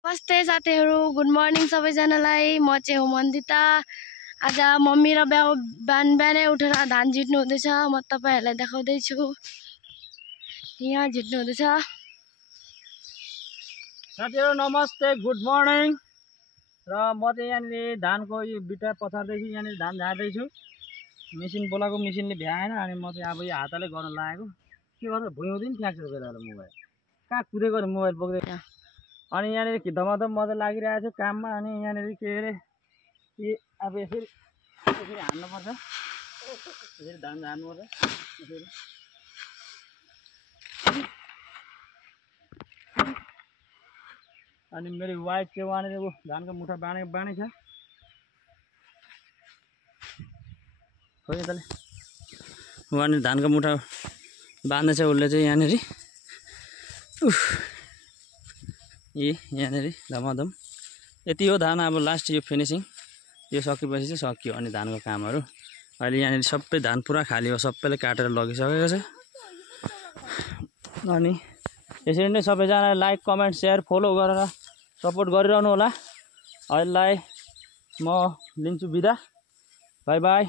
नमस्ते साथीहरु, good morning सबैजनालाई। म चाहिँ हो मन्दिता। आज मम्मी र बिहानै उठेर धान झिट्नु हुँदैछ। म तपाईहरुलाई देखाउँदै छु। यहाँ झिट्नु हुँदैछ। साथीहरु नमस्ते, गुड मर्निङ। र म चाहिँ यहाँ धानको यो बिटा पछार्दै छु। यहाँ धान झार्दै छु। मेसिन बोलाको मेसिनले भ्याएन अनि म चाहिँ अब यो हातले गर्न लागेको। के गर्छ भुइँदैन फ्याक्छ बेला मोबाइल। कहाँ कुदेको मोबाइल बोक्दै। अनि यहाँ धमाधम मजा लागिरहेको छु काममा। अनि यहाँ के अरे अब यसरी हान्नुपर्छ। यसरी धान झार्नुपर्छ। यसरी अनि मेरो वाइफ चाहिँ वहाँनिर धानको मुठा बाँडै छ। खोइ तले वहाँनिर धानको मुठा बाँध्दैछ उसले चाहिँ यहाँनिर। यहाँनिर धमाधम यति हो धान। अब लास्ट यो फिनिसिङ यो सकेपछि चाहिँ सकियो। अनि धानको कामहरू अहिले यहाँनिर सबै धान पुरा खाली हो। सबैले काटेर लगिसकेको छ। अनि यसरी नै सबैजनाले लाइक कमेन्ट सेयर फलो गरेर सपोर्ट गरिरहनु होला। अहिलेलाई म लिन्छु बिदा। By by.